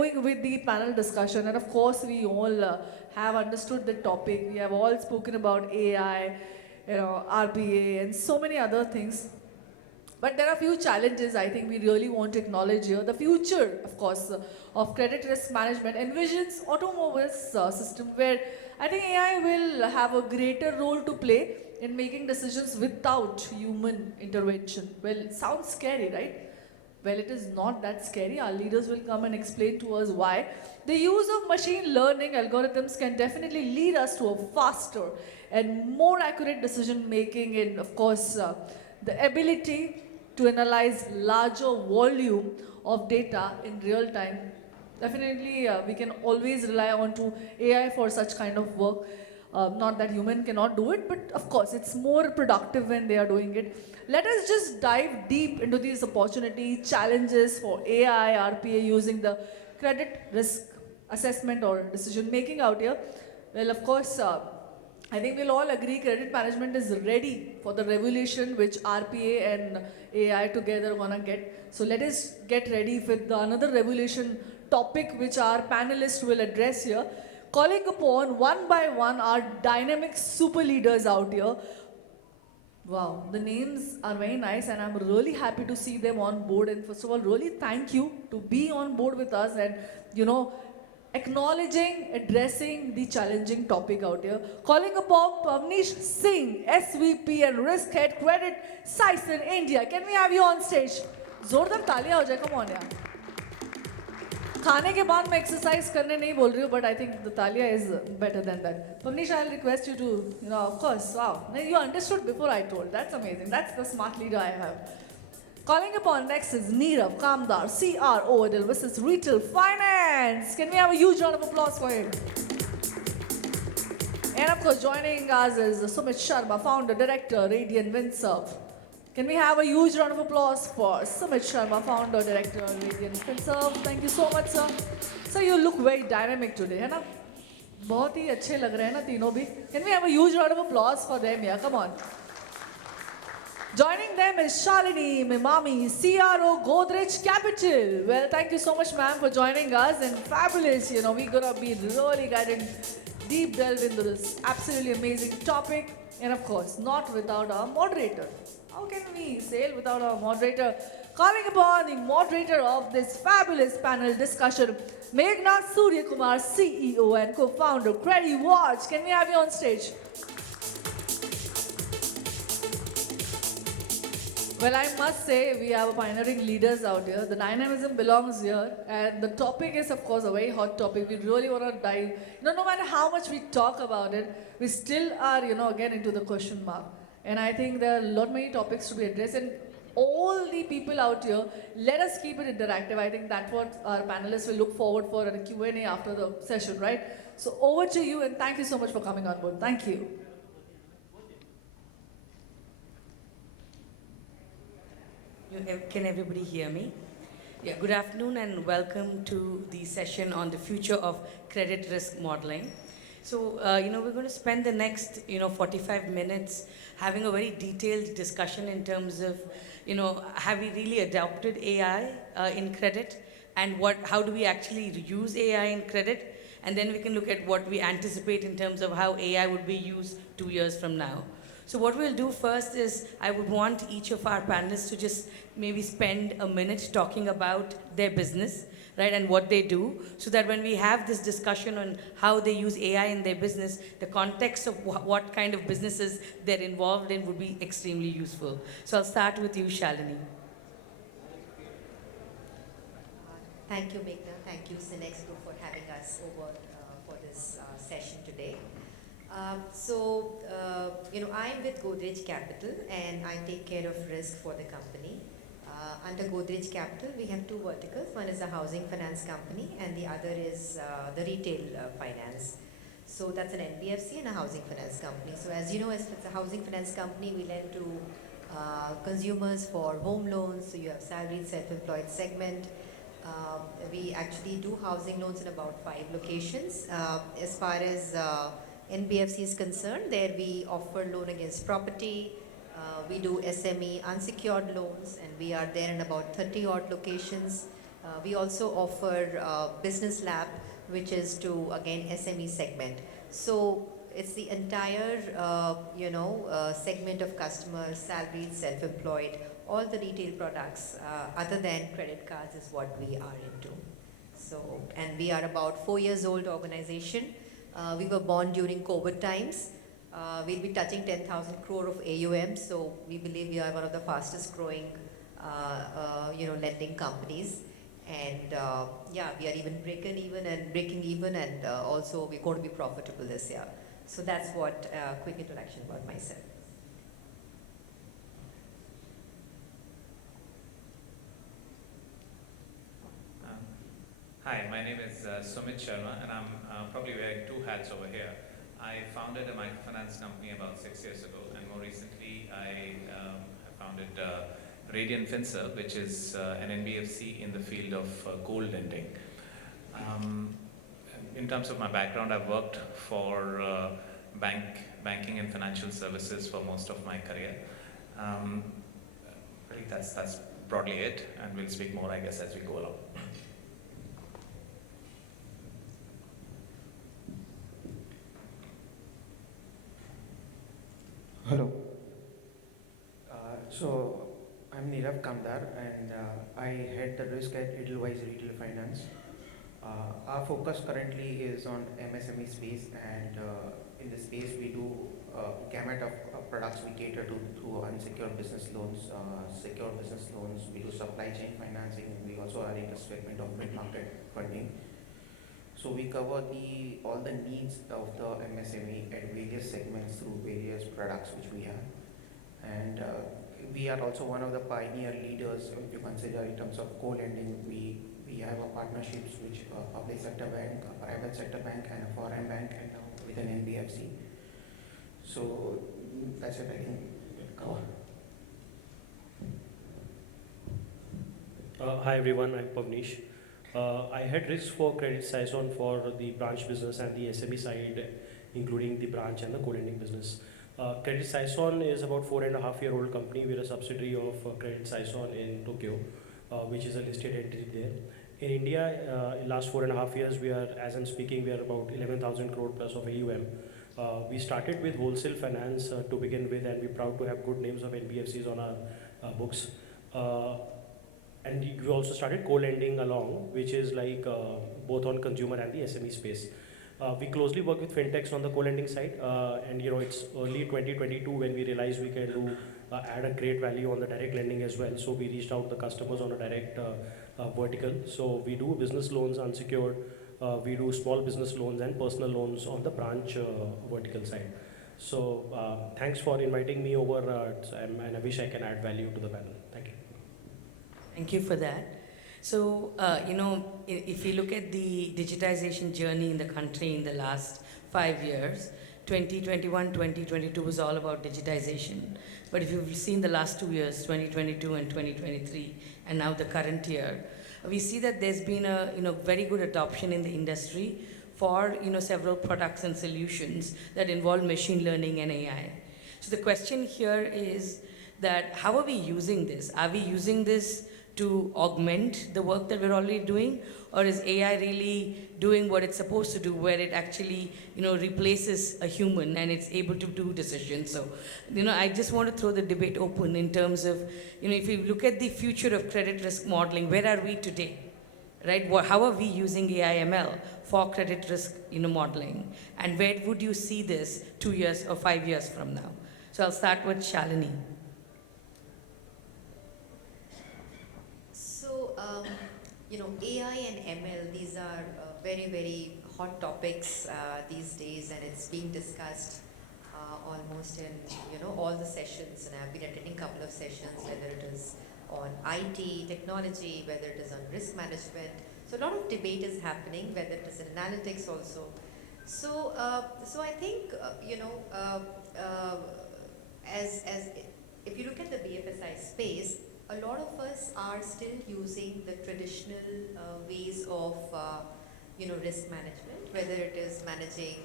continuing with the panel discussion, and of course, we all have understood the topic. We have all spoken about AI, RPA, and so many other things. But there are few challenges I think we really want to acknowledge here. The future, of course, of credit risk management envisions automobiles system where I think AI will have a greater role to play in making decisions without human intervention. Well, it sounds scary, right? Well, it is not that scary. Our leaders will come and explain to us why. The use of machine learning algorithms can definitely lead us to a faster and more accurate decision making, and of course, the ability to analyze larger volume of data in real time. Definitely, we can always rely on to AI for such kind of work. Not that human cannot do it, but of course, it's more productive when they are doing it. Let us just dive deep into these opportunities, challenges for AI, RPA using the credit risk assessment or decision making out here. Well, of course, I think we'll all agree credit management is ready for the revolution which RPA and AI together gonna get. So let us get ready with another revolution topic which our panelists will address here. Calling upon one by one our dynamic super leaders out here. Wow, the names are very nice and I'm really happy to see them on board. And first of all, really thank you to be on board with us and, acknowledging, addressing the challenging topic out here. Calling upon Pavneesh Singh, SVP and Risk Head Credit Saison India. Can we have you on stage? Zordar taaliyan ho jaye, come on yaar. खाने के बाद मैं exercise करने नहीं बोल रही हूँ, but I think the talia is better than that. Pavneesh, I'll request you to, of course, wow. You understood before I told. That's amazing. That's the smart leader I have. Calling upon next is Nirav, Kamdar, CRO, Edelweiss Retail Finance. Can we have a huge round of applause for him? And of course, joining us is Sumit Sharma, Founder, Director, Radian Finserv. Can we have a huge round of applause for Sumit Sharma, Founder, Director, Radian Finserv. Thank you so much, sir. Sir, you look very dynamic today, है ना? बहुत ही अच्छे लग रहे हैं ना तीनों भी. Can we have a huge round of applause for them? Yeah, come on. Joining them is Shalinee, Mimani, CRO, Godrej Capital. Well, thank you so much, ma'am, for joining us. And fabulous, we're gonna be really guided deep delve into this absolutely amazing topic. And of course, not without our moderator. How can we sail without our moderator? Calling upon the moderator of this fabulous panel discussion, Meghna, Suryakumar, CEO and co-founder, Crediwatch. Can we have you on stage? Well, I must say, we have pioneering leaders out here. The dynamism belongs here. And the topic is, of course, a very hot topic. We really want to dive. No matter how much we talk about it, we still are, again into the question mark. And I think there are a lot many topics to be addressed. And all the people out here, let us keep it interactive. I think that's what our panelists will look forward for in a Q&A after the session, right? So over to you, and thank you so much for coming on board. Thank you. Can everybody hear me? Yeah, good afternoon and welcome to the session on the future of credit risk modeling. So, we're going to spend the next, 45 minutes having a very detailed discussion in terms of, have we really adopted AI in credit and how do we actually use AI in credit? And then we can look at what we anticipate in terms of how AI would be used 2 years from now. So what we'll do first is I would want each of our panelists to just maybe spend a minute talking about their business, right, and what they do, so that when we have this discussion on how they use AI in their business, the context of what kind of businesses they're involved in would be extremely useful. So I'll start with you, Shalinee. Thank you, Meghna. Thank you, Cinex Group, for having us over for this session today. I'm with Godrej Capital and I take care of risk for the company. Under Godrej Capital, we have two verticals. One is a housing finance company and the other is the retail finance. So that's an NBFC and a housing finance company. So as you know, as it's a housing finance company, we lend to consumers for home loans. So you have salaried, self-employed segment. We actually do housing loans in about 5 locations. As far as NBFC is concerned, there we offer loan against property. We do SME unsecured loans, and we are there in about 30 odd locations. We also offer Business Lab, which is to, again, SME segment. So it's the entire, segment of customers, salaried, self-employed, all the retail products other than credit cards is what we are into. So, and we are about 4 years old organization. We were born during COVID times. We'll be touching 10,000 crore of AUM. So we believe we are one of the fastest growing, lending companies. And we are even breaking even, and also we're going to be profitable this year. So that's what quick introduction about myself. Hi, my name is Sumit Sharma, and I'm probably wearing two hats over here. I founded a microfinance company about 6 years ago, and more recently I founded Radian Finserv, which is an NBFC in the field of gold lending. In terms of my background, I've worked for banking and financial services for most of my career. Really that's broadly it, and we'll speak more, I guess, as we go along. Hello. So I'm Nirav Kamdar, and I head the risk at Edelweiss Retail Finance. Our focus currently is on MSME space, and in this space we do gamut of products we cater to through unsecured business loans, secured business loans. We do supply chain financing, and we also are in the segment of mid-market funding. So we cover all the needs of the MSME at various segments through various products which we have. And we are also one of the pioneer leaders, if you consider in terms of co-lending. We have a partnerships which public sector bank, a private sector bank, and a foreign bank, and now with an NBFC. So that's it I can cover. Hi everyone, I'm Pavneesh. I had risk for credit Saison for the branch business and the SME side, including the branch and the co-lending business. Credit Saison is about 4.5-year-old company. We're a subsidiary of Credit Saison in Tokyo, which is a listed entity there. In India, in last 4.5 years, we are, as I'm speaking, we are about 11,000 crore plus of AUM. We started with wholesale finance to begin with, and we're proud to have good names of NBFCs on our books. And we also started co-lending along, which is like both on consumer and the SME space. We closely work with fintechs on the co-lending side, and it's early 2022 when we realized we can add a great value on the direct lending as well. So we reached out to the customers on a direct vertical. So we do business loans unsecured, we do small business loans and personal loans on the branch vertical side. So thanks for inviting me over, and I wish I can add value to the panel. Thank you. Thank you for that. So, if you look at the digitization journey in the country in the last 5 years, 2021, 2022 was all about digitization. But if you've seen the last 2 years, 2022 and 2023, and now the current year, we see that there's been a very good adoption in the industry for several products and solutions that involve machine learning and AI. So the question here is that how are we using this? Are we using this to augment the work that we're already doing, or is AI really doing what it's supposed to do, where it actually replaces a human and it's able to do decisions? So I just want to throw the debate open in terms of if you look at the future of credit risk modeling, where are we today, right? How are we using AI ML for credit risk modeling, and where would you see this 2 years or 5 years from now? So I'll start with Shalinee. AI and ML, these are very, very hot topics these days, and it's being discussed almost in all the sessions, and I've been attending a couple of sessions, whether it is on IT, technology, whether it is on risk management. So a lot of debate is happening, whether it is in analytics also. So I think as if you look at the BFSI space, a lot of us are still using the traditional ways of risk management, whether it is managing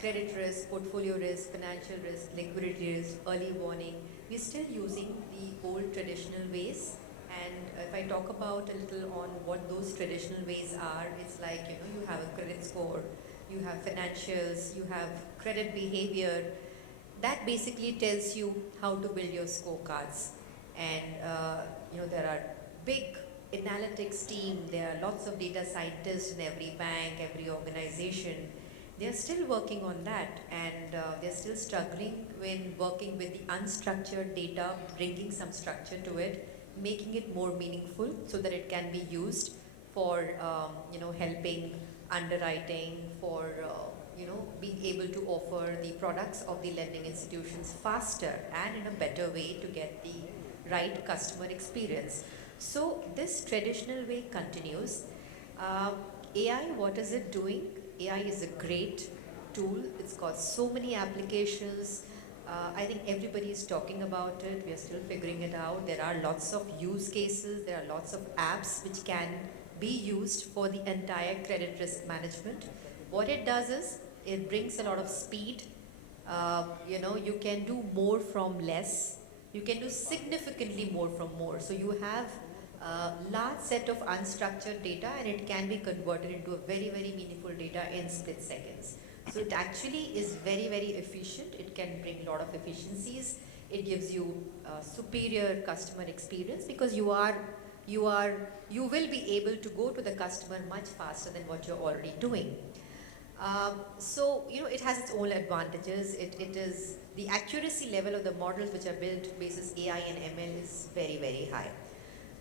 credit risk, portfolio risk, financial risk, liquidity risk, early warning. We're still using the old traditional ways, And if I talk about a little on what those traditional ways are, it's like, you have a credit score, you have financials, you have credit behavior. That basically tells you how to build your scorecards. And, there are big analytics team, there are lots of data scientists in every bank, every organization. They're still working on that, and they're still struggling when working with the unstructured data, bringing some structure to it, making it more meaningful so that it can be used for, helping underwriting, for, being able to offer the products of the lending institutions faster and in a better way to get the right customer experience. So this traditional way continues. AI, what is it doing? AI is a great tool. It's got so many applications. I think everybody is talking about it. We are still figuring it out. There are lots of use cases. There are lots of apps which can be used for the entire credit risk management. What it does is it brings a lot of speed. You can do more from less. You can do significantly more from more. So you have a large set of unstructured data, and it can be converted into a very, very meaningful data in split seconds. So it actually is very, very efficient. It can bring a lot of efficiencies. It gives you superior customer experience because you will be able to go to the customer much faster than what you're already doing. It has its own advantages. It is the accuracy level of the models which are built basis AI and ML is very, very high.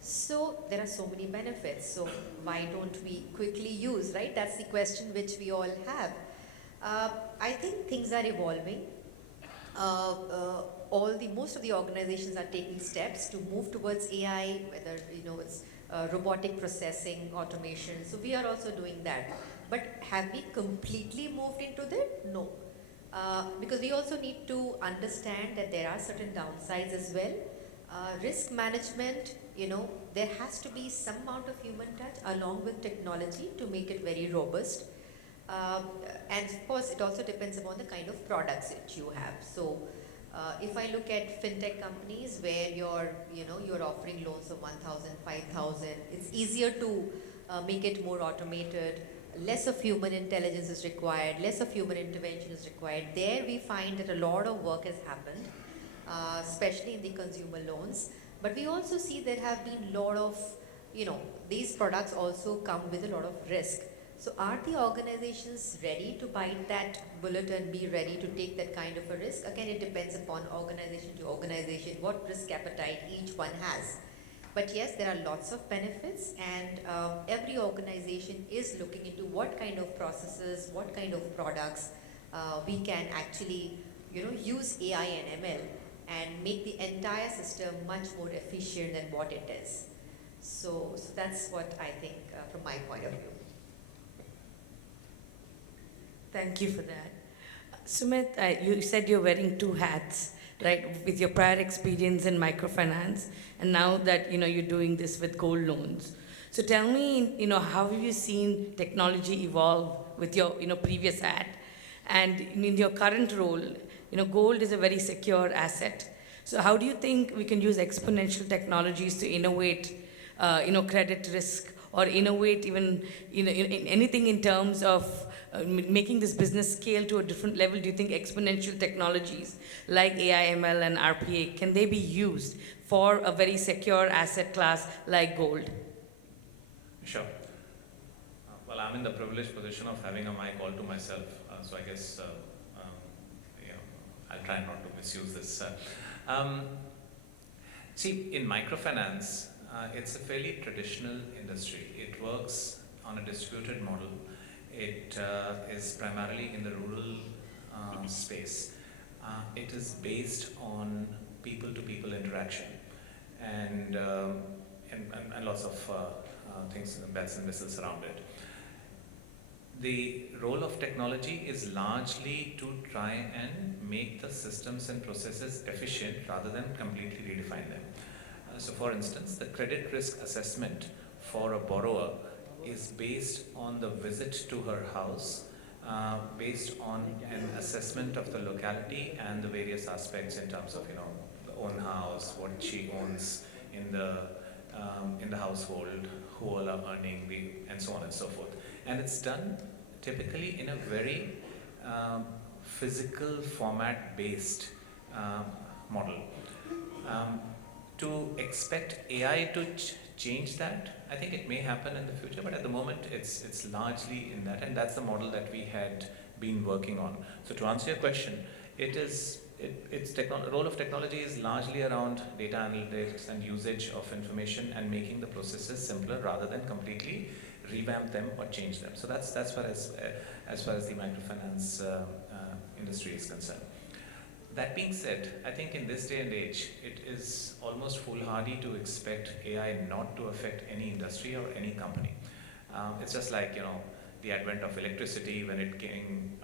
So there are so many benefits. So why don't we quickly use, right? That's the question which we all have. I think things are evolving. Most of the organizations are taking steps to move towards AI, whether it's robotic processing, automation. So we are also doing that. But have we completely moved into that? No. Because we also need to understand that there are certain downsides as well. Risk management, there has to be some amount of human touch along with technology to make it very robust. And of course, it also depends upon the kind of products that you have. So if I look at fintech companies where you're offering loans of 1,000, 5,000, it's easier to make it more automated. Less of human intelligence is required, less of human intervention is required. There we find that a lot of work has happened, especially in the consumer loans. But we also see there have been a lot of, these products also come with a lot of risk. So are the organizations ready to bite that bullet and be ready to take that kind of a risk? Again, it depends upon organization to organization, what risk appetite each one has. But yes, there are lots of benefits, and every organization is looking into what kind of processes, what kind of products we can actually, use AI and ML and make the entire system much more efficient than what it is. So that's what I think from my point of view. Thank you for that. Sumit, you said you're wearing two hats, right? With your prior experience in microfinance, and now that you're doing this with gold loans. So tell me, how have you seen technology evolve with your previous hat, and in your current role? Gold is a very secure asset. So how do you think we can use exponential technologies to innovate, credit risk, or innovate even, in anything in terms of making this business scale to a different level? Do you think exponential technologies like AI, ML, and RPA, can they be used for a very secure asset class like gold? Sure. Well, I'm in the privileged position of having a mic all to myself, so I guess I'll try not to misuse this. See, in microfinance, it's a fairly traditional industry. It works on a distributed model. It is primarily in the rural space. It is based on people-to-people interaction and lots of things, bells and whistles around it. The role of technology is largely to try and make the systems and processes efficient rather than completely redefine them. So for instance, the credit risk assessment for a borrower is based on the visit to her house, based on an assessment of the locality and the various aspects in terms of, the own house, what she owns in the in the household, who all are earning, and so on and so forth. And it's done typically in a very physical format based model. To expect AI to change that, I think it may happen in the future, but at the moment it's largely in that, and that's the model that we had been working on. So to answer your question, its role of technology is largely around data analytics and usage of information and making the processes simpler rather than completely revamp them or change them. So that's as far as the microfinance industry is concerned. That being said, I think in this day and age, it is almost foolhardy to expect AI not to affect any industry or any company. It's just like, the advent of electricity when it came,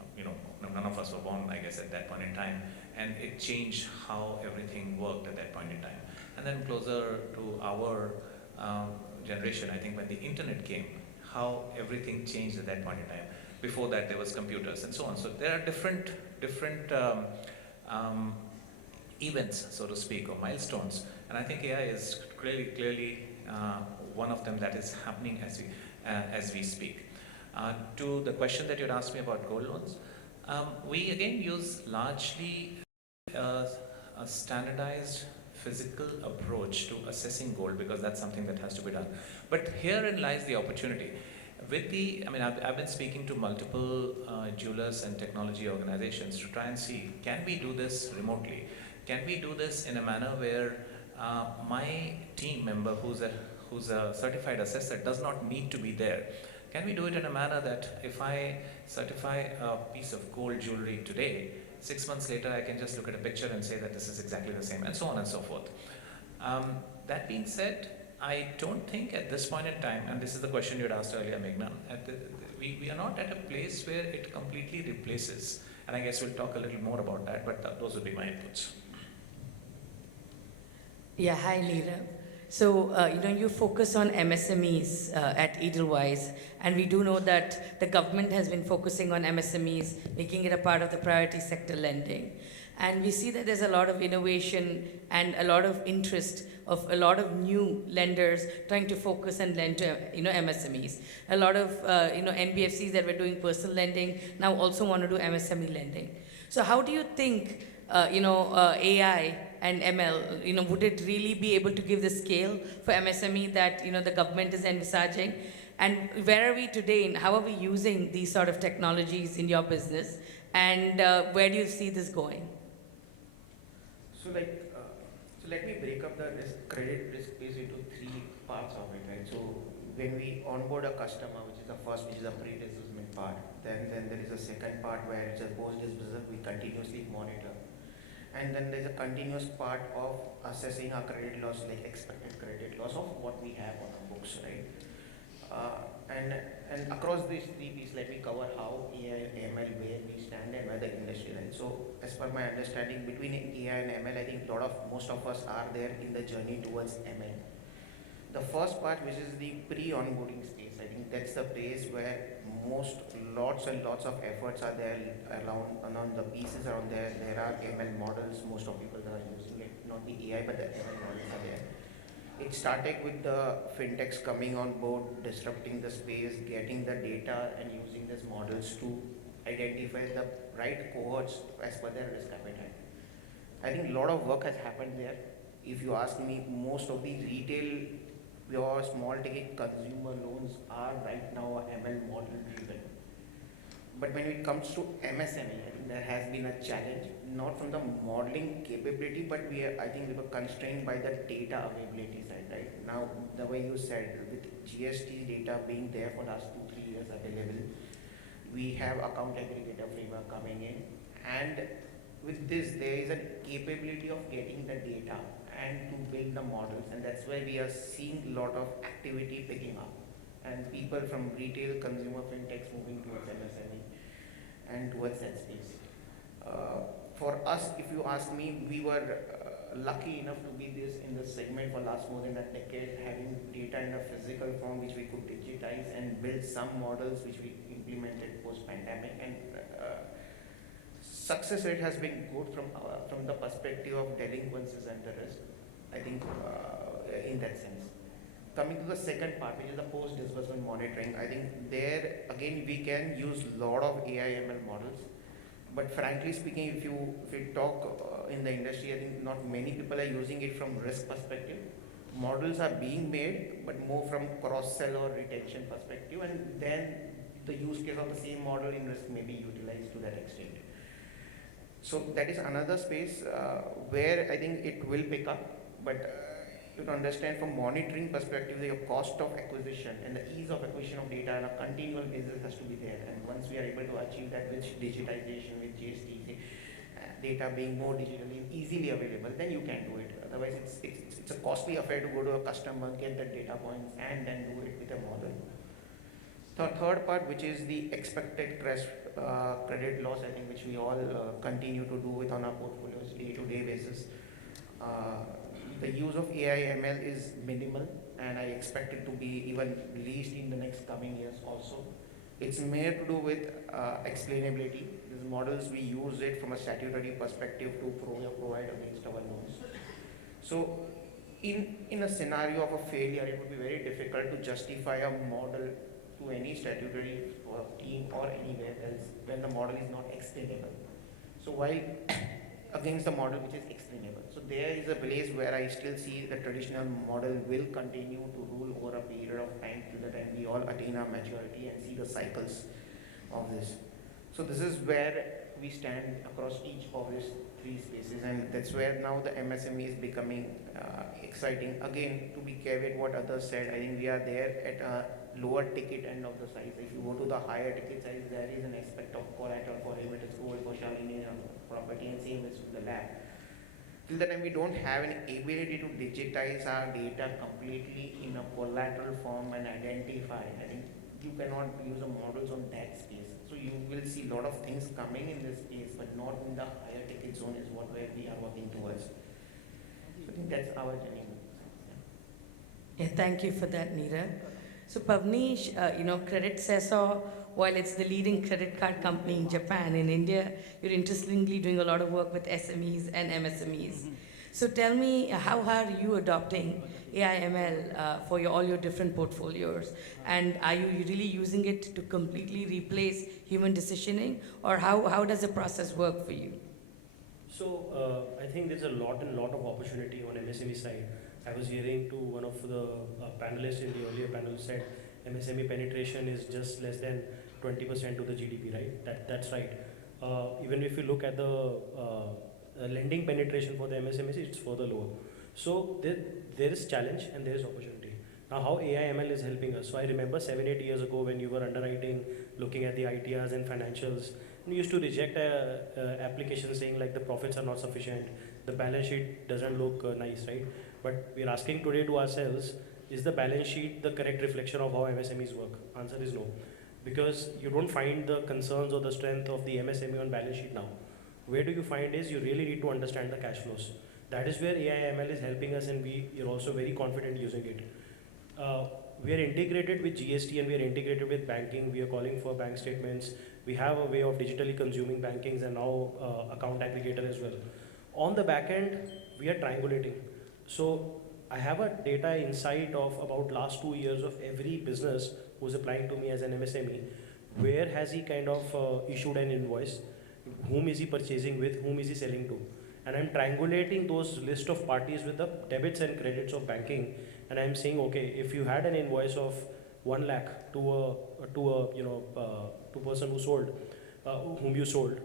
none of us were born, I guess, at that point in time, and it changed how everything worked at that point in time. And then closer to our generation, I think when the internet came, how everything changed at that point in time. Before that, there was computers and so on. So there are different events, so to speak, or milestones, and I think AI is clearly one of them that is happening as we speak. To the question that you had asked me about gold loans, we again use largely a standardized physical approach to assessing gold, because that's something that has to be done. But herein lies the opportunity. I've been speaking to multiple jewelers and technology organizations to try and see, can we do this remotely? Can we do this in a manner where my team member who's a certified assessor does not need to be there? Can we do it in a manner that if I certify a piece of gold jewelry today, 6 months later I can just look at a picture and say that this is exactly the same, and so on and so forth. That being said, I don't think at this point in time, and this is the question you had asked earlier, Meghna, we are not at a place where it completely replaces, and I guess we'll talk a little more about that, but those would be my inputs. Yeah, hi Nirav. So, you focus on MSMEs at Edelweiss, and we do know that the government has been focusing on MSMEs, making it a part of the priority sector lending. And we see that there's a lot of innovation and a lot of interest of a lot of new lenders trying to focus and lend to MSMEs. A lot of NBFCs that were doing personal lending now also want to do MSME lending. So how do you think AI and ML, would it really be able to give the scale for MSME that the government is envisaging? And where are we today, and how are we using these sort of technologies in your business? And where do you see this going? So let me break up the credit risk base into 3 parts of it, right? So when we onboard a customer, which is the first, which is a pre-disbursement part, then there is a second part where it's a post-disbursement we continuously monitor. And then there's a continuous part of assessing our credit loss, like expected credit loss of what we have on our books, right? And across these 3 pieces, let me cover how AI and ML, where we stand and where the industry is. So as per my understanding, between AI and ML, I think most of us are there in the journey towards ML. The first part, which is the pre-onboarding stage, I think that's the place where lots and lots of efforts are there around the pieces around there. There are ML models, most of people are using it, not the AI, but the ML models are there. It started with the fintechs coming on board, disrupting the space, getting the data and using these models to identify the right cohorts as per their risk appetite. I think a lot of work has happened there. If you ask me, most of the retail, your small ticket consumer loans are right now ML model driven. But when it comes to MSME, I think there has been a challenge, not from the modeling capability, but I think we were constrained by the data availability side, right? Now, the way you said, with GST data being there for the last 2-3 years available, we have account aggregator framework coming in, and with this, there is a capability of getting the data and to build the models, and that's why we are seeing a lot of activity picking up, and people from retail, consumer, fintechs moving towards MSME and towards that space. For us, if you ask me, we were lucky enough to be in this segment for last more than a decade, having data in a physical form which we could digitize and build some models which we implemented post-pandemic, and success rate has been good from the perspective of delinquencies and the risk, I think, in that sense. Coming to the second part, which is the post-disbursement monitoring, I think there again we can use a lot of AI/ML models. But frankly speaking, if you talk in the industry, I think not many people are using it from risk perspective. Models are being made, but more from cross-sell or retention perspective, and then the use case of the same model in risk may be utilized to that extent. So that is another space where I think it will pick up, but you to understand from monitoring perspective, your cost of acquisition and the ease of acquisition of data on a continual basis has to be there. And once we are able to achieve that with digitization, with GST, data being more digitally easily available, then you can do it. Otherwise, it's a costly affair to go to a customer, get the data points, and then do it with a model. The third part, which is the expected credit loss, I think, which we all continue to do with on our portfolios day-to-day basis. The use of AI/ML is minimal, and I expect it to be even released in the next coming years also. It's more to do with explainability. These models, we use it from a statutory perspective to provide against our loans. So in a scenario of a failure, it would be very difficult to justify a model to any statutory team or anywhere else when the model is not explainable. So while against the model which is explainable. So there is a place where I still see the traditional model will continue to rule over a period of time till the time we all attain our maturity and see the cycles of this. So this is where we stand across each of these three spaces, and that's where now the MSME is becoming exciting. Again, to be carried what others said, I think we are there at a lower ticket end of the size. If you go to the higher ticket size, there is an aspect of collateral for him, it is gold for Shalinee property, and same as the lab. Till the time we don't have an ability to digitize our data completely in a collateral form and identify, I think you cannot use the models on that space. So you will see a lot of things coming in this space, but not in the higher ticket zone is what where we are working towards. So I think that's our journey. Yeah, thank you for that, Nirav. So Pavneesh, Credit Saison, while it's the leading credit card company in Japan, in India, you're interestingly doing a lot of work with SMEs and MSMEs. Mm-hmm. So tell me, how are you adopting AI/ML for all your different portfolios? And are you really using it to completely replace human decisioning? Or how does the process work for you? So I think there's a lot of opportunity on MSME side. I was hearing to one of the panelists in the earlier panel said MSME penetration is just less than 20% to the GDP, right? That's right. Even if you look at the lending penetration for the MSMEs, it's further lower. So there is challenge and there is opportunity. Now how AI/ML is helping us. So I remember 7-8 years ago when you were underwriting, looking at the ITRs and financials, you used to reject an application saying like the profits are not sufficient, the balance sheet doesn't look nice, right? But we're asking today to ourselves, is the balance sheet the correct reflection of how MSMEs work? Answer is no. Because you don't find the concerns or the strength of the MSME on balance sheet now. Where do you find is you really need to understand the cash flows. That is where AI/ML is helping us, and we are also very confident using it. We are integrated with GST and we are integrated with banking. We are calling for bank statements. We have a way of digitally consuming bankings and now account aggregator as well. On the back end, we are triangulating. So I have a data insight of about last 2 years of every business who's applying to me as an MSME. Where has he kind of issued an invoice? Whom is he purchasing with? Whom is he selling to? And I'm triangulating those list of parties with the debits and credits of banking. And I'm saying, okay, if you had an invoice of 1 lakh to a person who sold, whom you sold,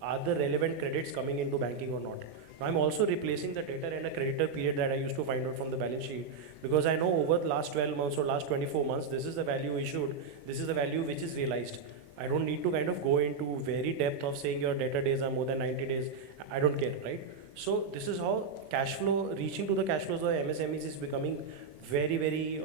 are the relevant credits coming into banking or not? I'm also replacing the debtor and a creditor period that I used to find out from the balance sheet, because I know over the last 12 months or last 24 months, this is the value issued, this is the value which is realized. I don't need to kind of go into very depth of saying your debtor days are more than 90 days. I don't care, right? So this is how cash flow, reaching to the cash flows of MSMEs is becoming very, very,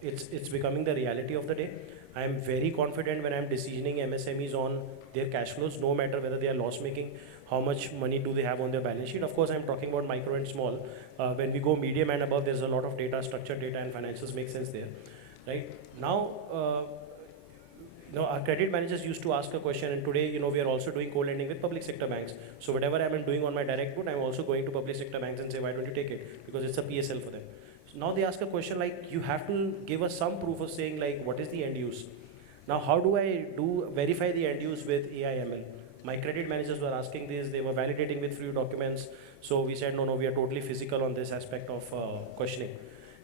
it's becoming the reality of the day. I am very confident when I'm decisioning MSMEs on their cash flows, no matter whether they are loss making, how much money do they have on their balance sheet. Of course, I'm talking about micro and small. When we go medium and above, there's a lot of data, structured data, and financials make sense there, right? Now, our credit managers used to ask a question, and today, we are also doing co-lending with public sector banks. So whatever I'm doing on my direct book, I'm also going to public sector banks and say, why don't you take it? Because it's a PSL for them. So now they ask a question like, you have to give us some proof of saying like, what is the end use? Now, how do I verify the end use with AI/ML? My credit managers were asking this, they were validating with few documents. So we said, no, we are totally physical on this aspect of questioning.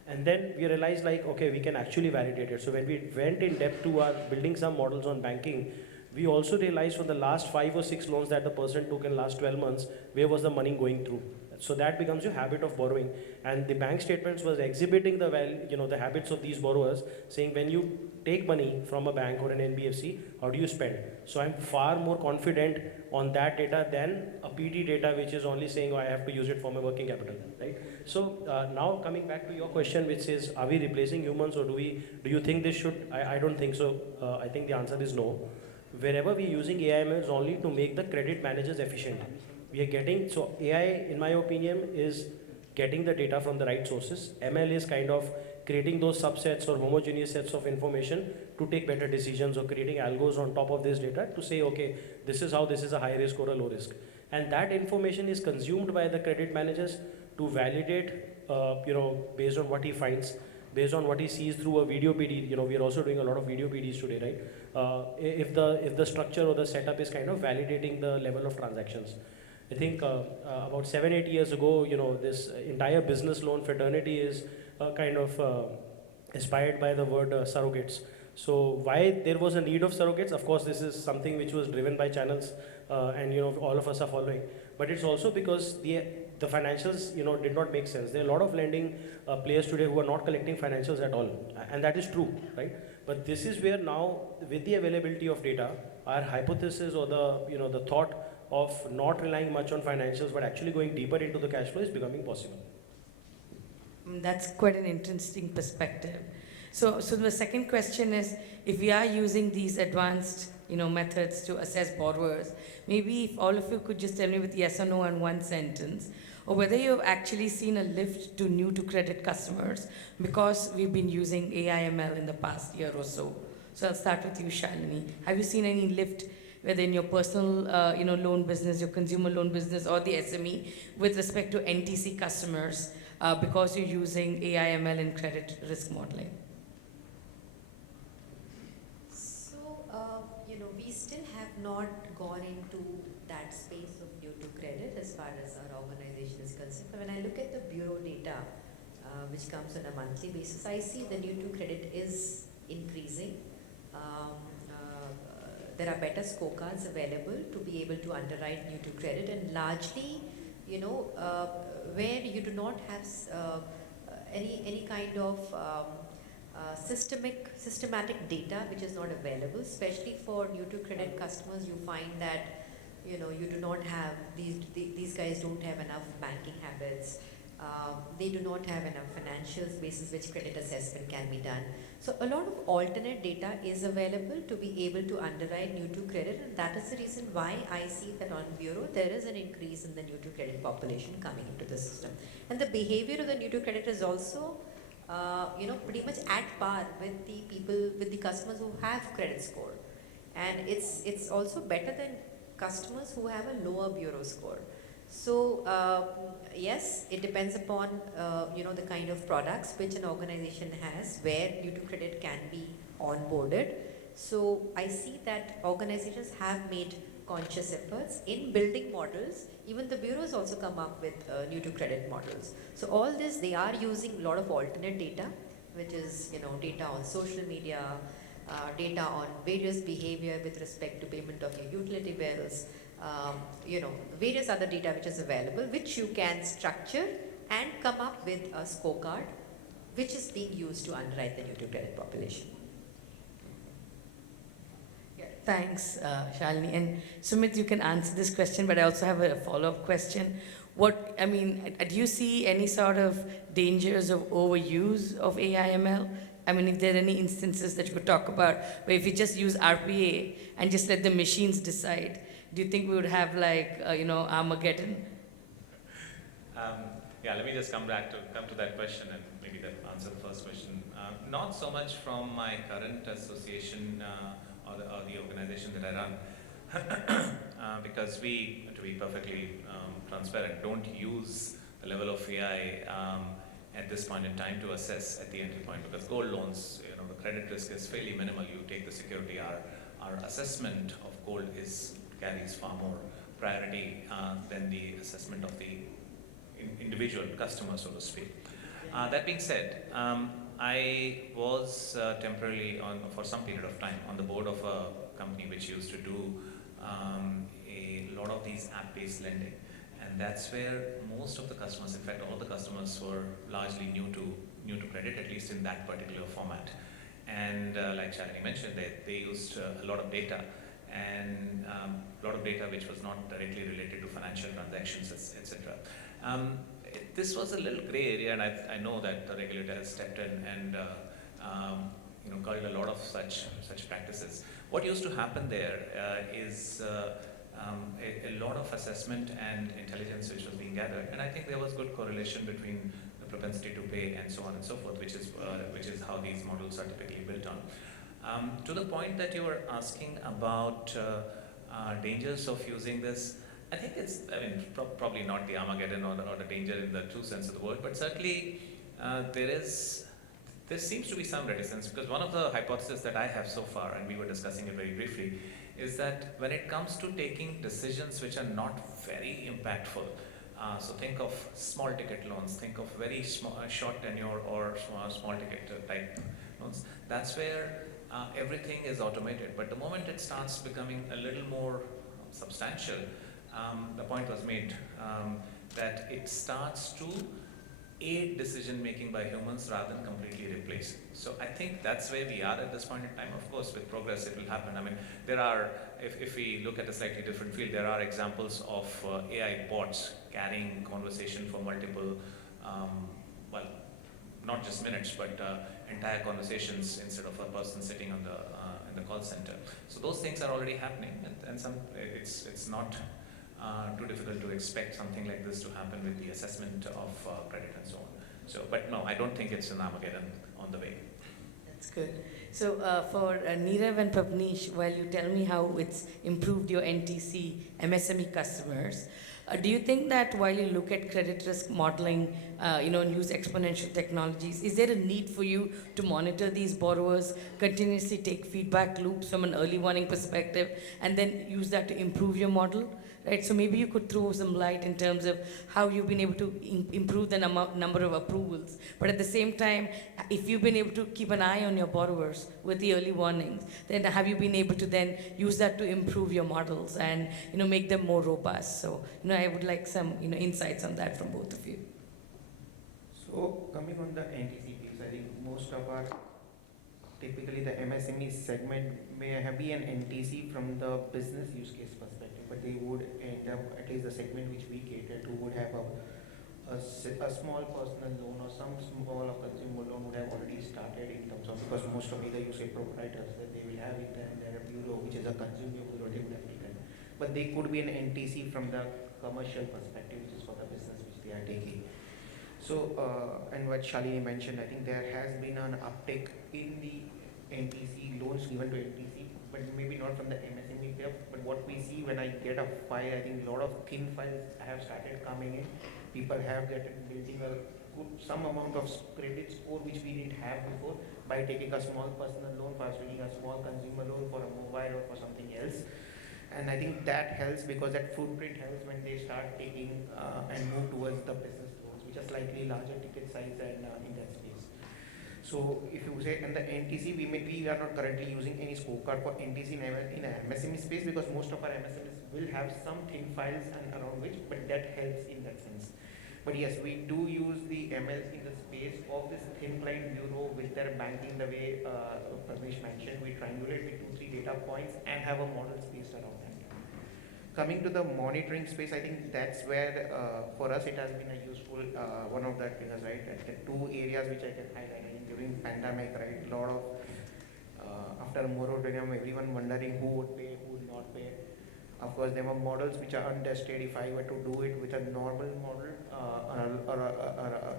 And then we realized like, okay, we can actually validate it. So when we went in depth to our building some models on banking, we also realized for the last 5 or 6 loans that the person took in last 12 months, where was the money going through? So that becomes your habit of borrowing. And the bank statements was exhibiting the habits of these borrowers, saying when you take money from a bank or an NBFC, how do you spend? So I'm far more confident on that data than a PD data which is only saying, oh, I have to use it for my working capital, right? So now coming back to your question, which is, are we replacing humans, or do you think this should? I don't think so. I think the answer is no. Wherever we're using AI is only to make the credit managers efficient. We are getting, so AI, in my opinion, is getting the data from the right sources. ML is kind of creating those subsets or homogeneous sets of information to take better decisions, or creating algos on top of this data to say, okay, this is how this is a high risk or a low risk. And that information is consumed by the credit managers to validate, based on what he finds, based on what he sees through a video PD. We are also doing a lot of video PDs today, right? If the structure or the setup is kind of validating the level of transactions. I think about 7-8 years ago, this entire business loan fraternity is kind of inspired by the word surrogates. So why there was a need of surrogates? Of course, this is something which was driven by channels, and all of us are following. But it's also because the financials, did not make sense. There are a lot of lending players today who are not collecting financials at all, and that is true, right? But this is where now, with the availability of data, our hypothesis or the thought of not relying much on financials but actually going deeper into the cash flow is becoming possible. That's quite an interesting perspective. So the second question is, if we are using these advanced methods to assess borrowers, maybe if all of you could just tell me with yes or no in one sentence, or whether you've actually seen a lift to new to credit customers because we've been using AI/ML in the past year or so. So I'll start with you, Shalinee. Have you seen any lift, whether in your personal loan business, your consumer loan business, or the SME, with respect to NTC customers because you're using AI/ML in credit risk modeling? We still have not gone into that space of new to credit as far as our organization is concerned. But when I look at the bureau data, which comes on a monthly basis, I see the new to credit is increasing. There are better scorecards available to be able to underwrite new to credit, and largely, where you do not have any kind of systematic data which is not available, especially for new to credit customers. You find that you do not have these guys don't have enough banking habits. They do not have enough financials basis which credit assessment can be done. So a lot of alternate data is available to be able to underwrite new to credit, and that is the reason why I see that on bureau there is an increase in the new to credit population coming into the system. And the behavior of the new to credit is also pretty much at par with the people, with the customers who have credit score, and it's also better than customers who have a lower bureau score. So yes, it depends upon the kind of products which an organization has where new to credit can be onboarded. So I see that organizations have made conscious efforts in building models. Even the bureaus also come up with new to credit models. So all this, they are using a lot of alternate data, which is data on social media, data on various behavior with respect to payment of your utility bills, various other data which is available, which you can structure and come up with a scorecard which is being used to underwrite the new to credit population. Thanks, Shalinee. And Sumit, you can answer this question, but I also have a follow-up question. Do you see any sort of dangers of overuse of AI/ML? If there are any instances that you could talk about, where if you just use RPA and just let the machines decide, do you think we would have Armageddon? Let me just come to that question and maybe that answer the first question. Not so much from my current association or the organization that I run, because we, to be perfectly transparent, don't use the level of AI at this point in time to assess at the entry point, because gold loans, the credit risk is fairly minimal. You take the security. Our assessment of gold carries far more priority than the assessment of the individual customer, so to speak. That being said, I was temporarily for some period of time on the board of a company which used to do a lot of these app-based lending, and that's where most of the customers, in fact all the customers, were largely new to credit, at least in that particular format. And like Shalinee mentioned, they used a lot of data, and a lot of data which was not directly related to financial transactions, etc. This was a little gray area, and I know that the regulator has stepped in and culled a lot of such practices. What used to happen there is a lot of assessment and intelligence which was being gathered, and I think there was good correlation between the propensity to pay and so on and so forth, which is how these models are typically built on. To the point that you were asking about dangers of using this, I think it's, probably not the Armageddon or the danger in the true sense of the word, but certainly there seems to be some reticence, because one of the hypotheses that I have so far, and we were discussing it very briefly, is that when it comes to taking decisions which are not very impactful, so think of small ticket loans, think of very short tenure or small ticket type loans, that's where everything is automated. But the moment it starts becoming a little more substantial, the point was made that it starts to aid decision making by humans rather than completely replace. So I think that's where we are at this point in time. Of course, with progress it will happen. There are, if we look at a slightly different field, there are examples of AI bots carrying conversation for multiple, not just minutes, but entire conversations instead of a person sitting on in the call center. So those things are already happening, and it's not too difficult to expect something like this to happen with the assessment of credit and so on. So, but no, I don't think it's an Armageddon on the way. That's good. So for Nirav and Pavneesh, while you tell me how it's improved your NTC MSME customers, do you think that while you look at credit risk modeling, and use exponential technologies, is there a need for you to monitor these borrowers, continuously take feedback loops from an early warning perspective, and then use that to improve your model? Right, so maybe you could throw some light in terms of how you've been able to improve the number of approvals. But at the same time, if you've been able to keep an eye on your borrowers with the early warnings, then have you been able to then use that to improve your models and make them more robust? So I would like some insights on that from both of you. So coming on the NTC piece, I think most of our, typically the MSME segment may be an NTC from the business use case perspective, but they would end up, at least the segment which we cater to, would have a small personal loan or some small consumer loan would have already started in terms of, because most of either you say proprietors that they will have it and their bureau, which is a consumer bureau, they would have taken. But they could be an NTC from the commercial perspective, which is for the business which they are taking. So, and what Shalinee mentioned, I think there has been an uptick in the NTC loans given to NTC, but maybe not from the MSME there. But what we see when I get a file, I think a lot of thin files have started coming in. People have building some amount of credit score which we didn't have before by taking a small personal loan, by taking a small consumer loan for a mobile or for something else. And I think that helps because that footprint helps when they start taking and move towards the business loans, which are slightly larger ticket size and in that space. So if you say in the NTC, we are not currently using any scorecard for NTC in a MSME space because most of our MSMEs will have some thin files and around which, but that helps in that sense. But yes, we do use the MLs in the space of this thin client bureau with their banking the way Pavneesh mentioned. We triangulate with 2-3 data points and have a model based around that. Coming to the monitoring space, I think that's where for us it has been a useful one of the things, right? The two areas which I can highlight. I think during pandemic, right, a lot of after a moratorium, everyone wondering who would pay, who would not pay. Of course, there were models which are untested. If I were to do it with a normal model or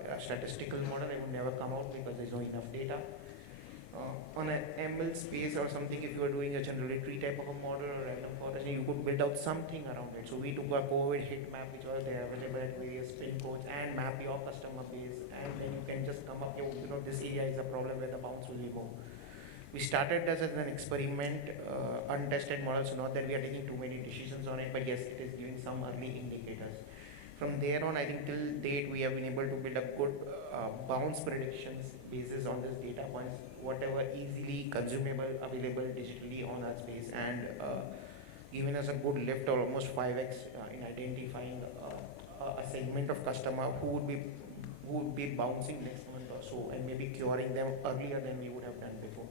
a statistical model, it would never come out because there's no enough data. on an ML space or something, if you are doing a generatory type of a model or random forest, you could build out something around it. So we took a COVID hit map, which was there available at various pin codes, and map your customer base, and then you can just come up, this area is a problem where the bounce will be more. We started this as an experiment, untested model, so not that we are taking too many decisions on it, but yes, it is giving some early indicators. From there on, I think till date, we have been able to build a good bounce predictions basis on this data points, whatever easily consumable, available digitally on our space, and giving us a good lift of almost 5x in identifying a segment of customer who would be bouncing next month or so, and maybe curing them earlier than we would have done before.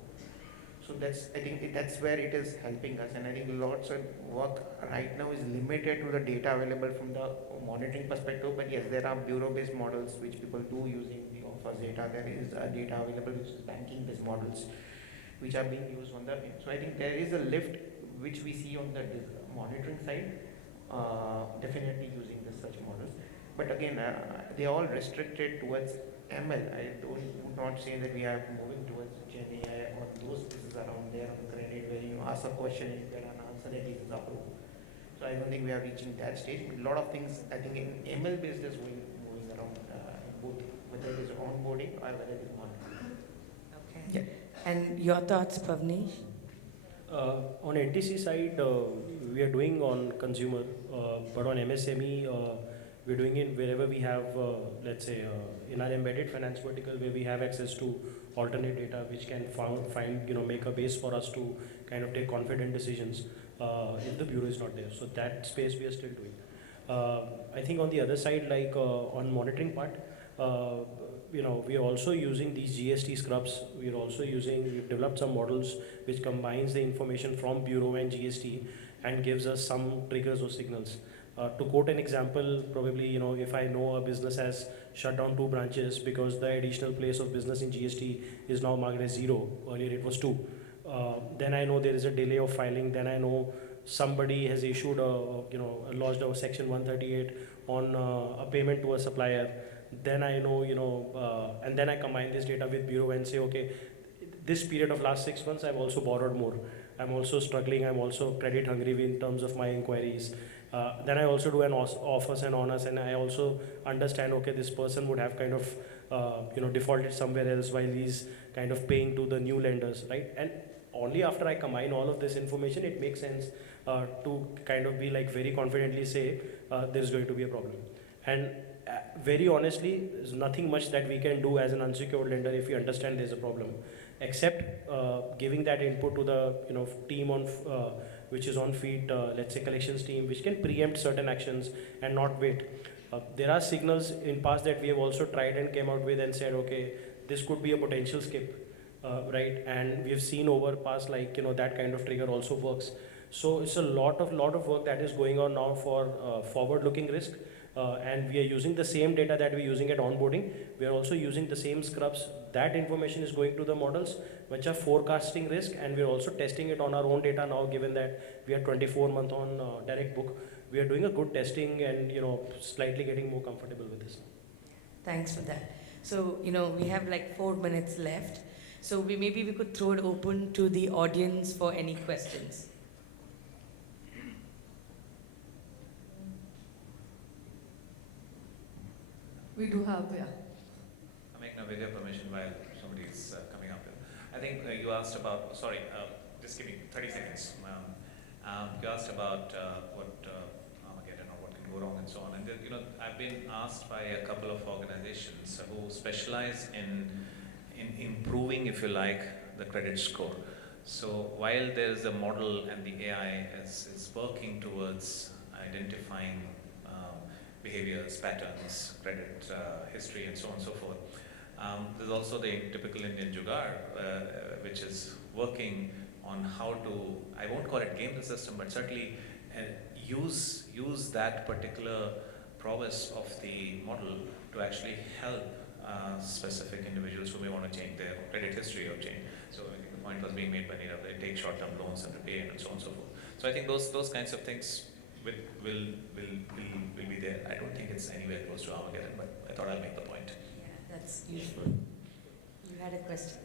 So I think that's where it is helping us, and I think lots of work right now is limited to the data available from the monitoring perspective. But yes, there are bureau-based models which people do using the offers data. There is data available which is banking-based models which are being used on the. So I think there is a lift which we see on the monitoring side, definitely using the such models. But again, they are all restricted towards ML. I would not say that we are moving towards Gen AI or those pieces around there on credit where you ask a question and you get an answer that is approved. So I don't think we are reaching that stage. But a lot of things I think in ML based is moving around both, whether it is onboarding or whether it is monitoring. Okay. Yeah. And your thoughts, Pavneesh? On NTC side, we are doing on consumer, but on MSME, we're doing it wherever we have, let's say, in our embedded finance vertical, where we have access to alternate data, which can make a base for us to kind of take confident decisions if the bureau is not there. So that space we are still doing. I think on the other side, like on monitoring part, we are also using these GST scrubs. We've developed some models which combines the information from bureau and GST and gives us some triggers or signals. To quote an example, probably, if I know a business has shut down 2 branches because the additional place of business in GST is now marked as 0, earlier it was 2, then I know there is a delay of filing, then I know somebody has issued lodged a section 138 on a payment to a supplier, then I know, and then I combine this data with bureau and say, okay, this period of last 6 months, I've also borrowed more. I'm also struggling, I'm also credit hungry in terms of my inquiries. Then I also do an offers and honors, and I also understand, okay, this person would have kind of defaulted somewhere else while he's kind of paying to the new lenders, right? And only after I combine all of this information, it makes sense to kind of be like very confidently say there's going to be a problem. And very honestly, there's nothing much that we can do as an unsecured lender if we understand there's a problem, except giving that input to the team on which is on feet, let's say collections team, which can preempt certain actions and not wait. There are signals in past that we have also tried and came out with and said, okay, this could be a potential skip, right? And we have seen over past, like, that kind of trigger also works. So it's a lot of work that is going on now for forward-looking risk. And we are using the same data that we're using at onboarding. We are also using the same scrubs. That information is going to the models which are forecasting risk, and we're also testing it on our own data now, given that we are 24-month on direct book. We are doing a good testing and slightly getting more comfortable with this. Thanks for that. So we have like 4 minutes left. So maybe we could throw it open to the audience for any questions. We do have, yeah. Meghna, with your permission, while somebody is coming up here. I think you asked about, sorry, just give me 30 seconds. You asked about what Armageddon or what can go wrong and so on. And I've been asked by a couple of organizations who specialize in improving, if you like, the credit score. So while there's a model and the AI is working towards identifying behaviors, patterns, credit history, and so on and so forth. There's also the typical Indian jugaad, which is working on how to, I won't call it game the system, but certainly use that particular prowess of the model to actually help specific individuals who may want to change their credit history or change. So I think the point was being made by Nirav, they take short-term loans and repay and so on and so forth. So I think those kinds of things will be there. I don't think it's anywhere close to Armageddon, but I thought I'll make the point. Yeah, that's useful. You had a question.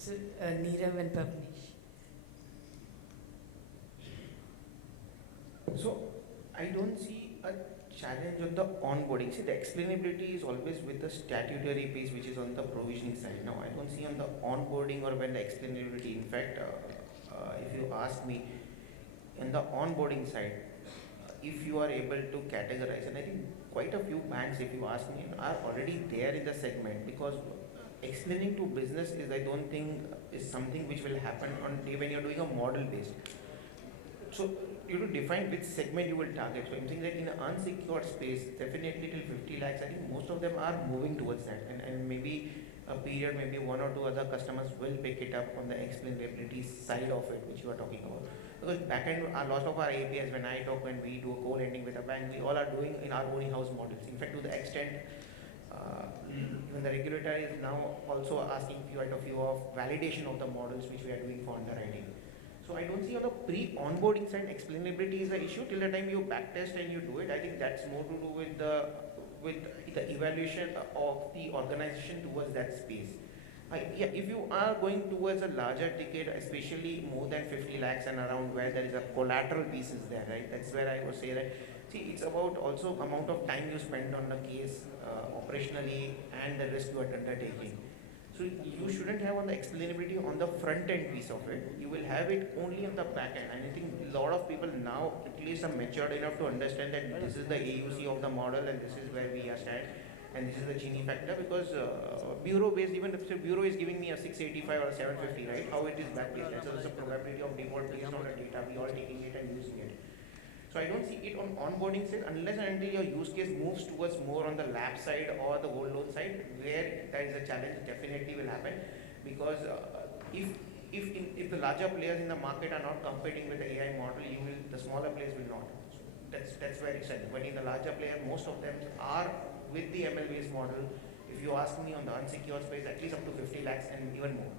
So, Nirav and Pavneesh. So I don't see a challenge on the onboarding. See, the explainability is always with the statutory piece, which is on the provisioning side. Now, I don't see on the onboarding or when the explainability. In fact, if you ask me, in the onboarding side, if you are able to categorize, and I think quite a few banks, if you ask me, are already there in the segment, because explaining to business is, I don't think, is something which will happen on day when you're doing a model based. So you have to define which segment you will target. So I'm saying that in an unsecured space, definitely till 50 lakhs, I think most of them are moving towards that. And maybe a period, maybe one or two other customers will pick it up on the explainability side of it, which you are talking about. Because back end, a lot of our APIs, when I talk, when we do a co-lending with a bank, we all are doing in our own in-house models. In fact, to the extent, even the regulator is now also asking few of validation of the models which we are doing for underwriting. So I don't see on the pre-onboarding side explainability is the issue. Till the time you backtest and you do it, I think that's more to do with the evaluation of the organization towards that space. Yeah, if you are going towards a larger ticket, especially more than 50 lakhs and around, where there is a collateral piece is there, right? That's where I would say that, see, it's about also amount of time you spend on the case operationally and the risk you are undertaking. So you shouldn't have on the explainability on the front end piece of it. You will have it only on the back end. And I think a lot of people now at least are matured enough to understand that this is the AUC of the model and this is where we are stand. And this is the Gini factor, because bureau based, even if the bureau is giving me a 685 or a 750, right? How it is back based, right? So there's a probability of default based on the data. We all taking it and using it. So I don't see it on onboarding side unless and until your use case moves towards more on the lab side or the gold loan side, where there is a challenge definitely will happen. Because if the larger players in the market are not competing with the AI model, the smaller players will not. So that's where it's at. When in the larger player, most of them are with the ML based model. If you ask me on the unsecured space, at least up to 50 lakhs and even more.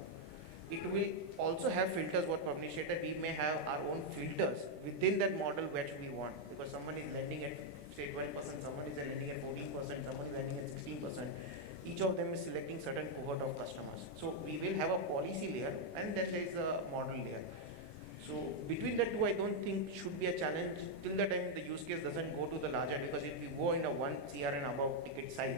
It will also have filters, what Pavneesh said, that we may have our own filters within that model which we want. Because someone is lending at say 12%, someone is lending at 14%, someone is lending at 16%. Each of them is selecting certain cohort of customers. So we will have a policy layer and then there is a model layer. So between the two, I don't think should be a challenge till the time the use case doesn't go to the larger, because if you go in a 1 CR and above ticket size,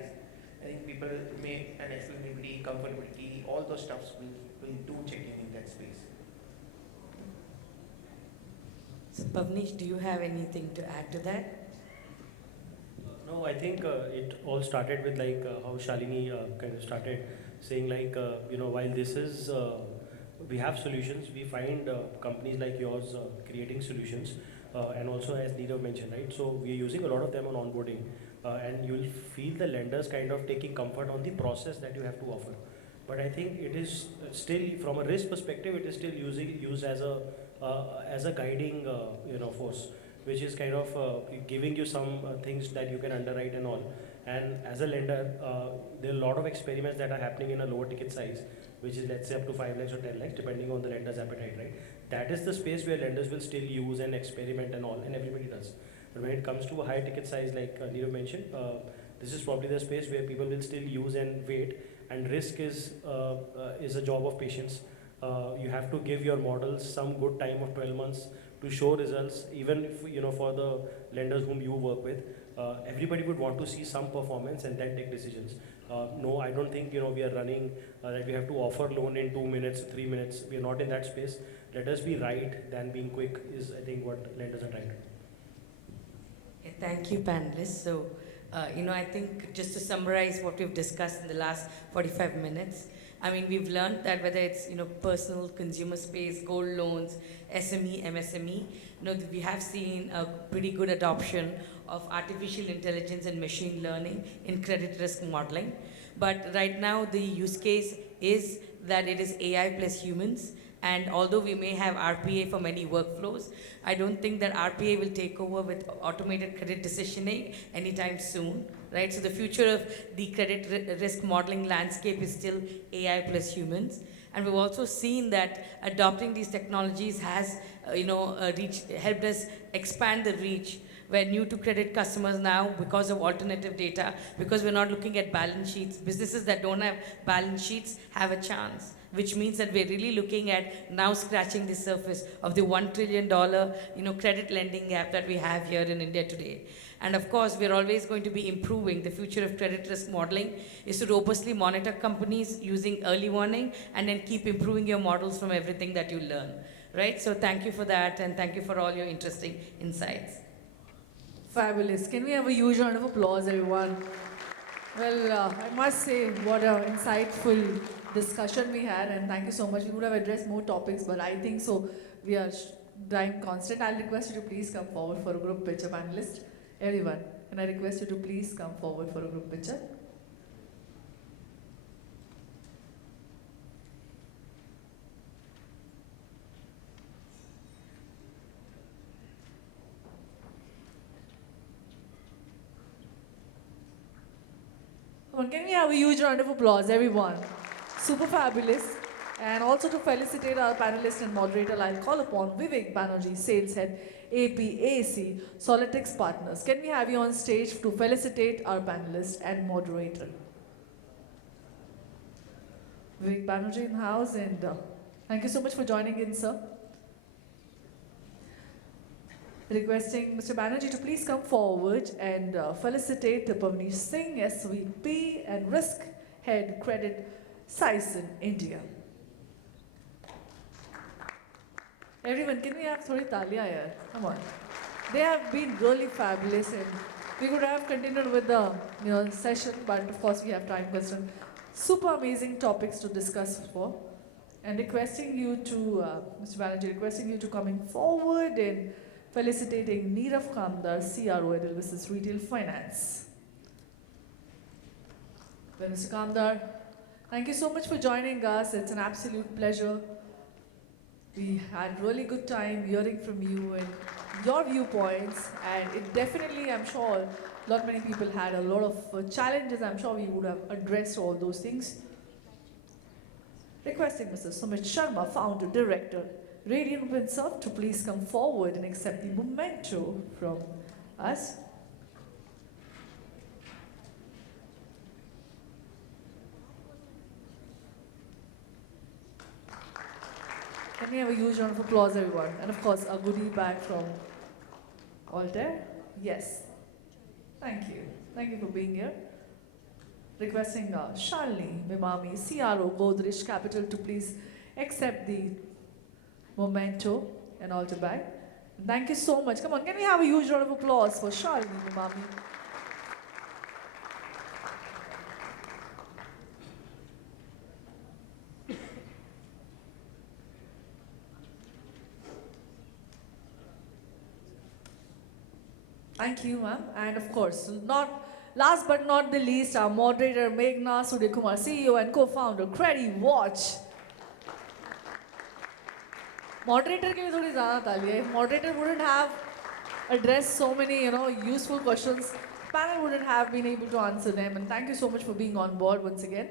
I think people may an explainability, comfortability, all those stuffs will do checking in that space. So, Pavneesh, do you have anything to add to that? No, I think it all started with like how Shalinee kind of started saying like, while this is, we have solutions, we find companies like yours creating solutions, and also as Nirav mentioned, right? So we are using a lot of them on onboarding, and you will feel the lenders kind of taking comfort on the process that you have to offer. But I think it is still, from a risk perspective, it is still used as a guiding force, which is kind of giving you some things that you can underwrite and all. And as a lender, there are a lot of experiments that are happening in a lower ticket size, which is let's say up to 5 lakhs or 10 lakhs, depending on the lender's appetite, right? That is the space where lenders will still use and experiment and all, and everybody does. But when it comes to a higher ticket size, like Nirav mentioned, this is probably the space where people will still use and wait. And risk is a job of patience. You have to give your models some good time of 12 months to show results, even if, for the lenders whom you work with. Everybody would want to see some performance and then take decisions. No, I don't think we are running that we have to offer loan in 2 minutes, 3 minutes. We are not in that space. Let us be right than being quick is, I think, what lenders are trying to do. Okay, thank you, panelists. So, I think just to summarize what we've discussed in the last 45 minutes, I mean, we've learned that whether it's, personal consumer space, gold loans, SME, MSME, we have seen a pretty good adoption of artificial intelligence and machine learning in credit risk modeling. But right now, the use case is that it is AI plus humans. And although we may have RPA for many workflows, I don't think that RPA will take over with automated credit decisioning anytime soon, right? So the future of the credit risk modeling landscape is still AI plus humans. And we've also seen that adopting these technologies has, helped us expand the reach We're new to credit customers now because of alternative data, because we're not looking at balance sheets. Businesses that don't have balance sheets have a chance, which means that we're really looking at now scratching the surface of the $1 trillion credit lending gap that we have here in India today. And of course, we're always going to be improving. The future of credit risk modeling is to robustly monitor companies using early warning and then keep improving your models from everything that you learn. Right? So thank you for that, and thank you for all your interesting insights. Fabulous. Can we have a huge round of applause, everyone? Well, I must say, what an insightful discussion we had, and thank you so much. We would have addressed more topics, but I think so. We are time constant. I'll request you to please come forward for a group picture, panelist. Everyone, can I request you to please come forward for a group picture? Come on, can we have a huge round of applause, everyone? Super fabulous. And also to felicitate our panelist and moderator, I'll call upon Vivek Banerjee, Sales Head, APAC, Solitex Partners. Can we have you on stage to felicitate our panelist and moderator? Vivek Banerjee in house, and thank you so much for joining in, sir. Requesting Mr. Banerjee to please come forward and felicitate Pavneesh Singh, SVP and Risk Head, Credit Saison, India. Everyone, can we have thodi taaliyan here? Come on. They have been really fabulous, and we could have continued with the session, but of course we have time constraint. Super amazing topics to discuss for, and requesting you to, Mr. Banerjee, requesting you to coming forward and felicitating Nirav Kamdar, CRO, Edelweiss Retail Finance. Well, Mr. Kamdar, thank you so much for joining us. It's an absolute pleasure. We had really good time hearing from you and your viewpoints, and it definitely, I'm sure, many people had a lot of challenges. I'm sure we would have addressed all those things. Requesting Mr. Sumit Sharma, Founder, Director, Radian Finserv, to please come forward and accept the memento from us. Can we have a huge round of applause, everyone? And of course, a goodie bag from Altair. Yes. Thank you. Thank you for being here. Requesting Shalinee, Mimani, CRO, Godrej Capital, to please accept the memento and Altair bag. And thank you so much. Come on, can we have a huge round of applause for Shalinee, Mimani? Thank you, ma'am. And of course, last but not the least, our moderator, Meghna, Suryakumar, CEO and co-founder, Crediwatch. Moderator ke liye thodi zyada taali hai. Moderator wouldn't have addressed so many, useful questions. Panel wouldn't have been able to answer them. And thank you so much for being on board once again.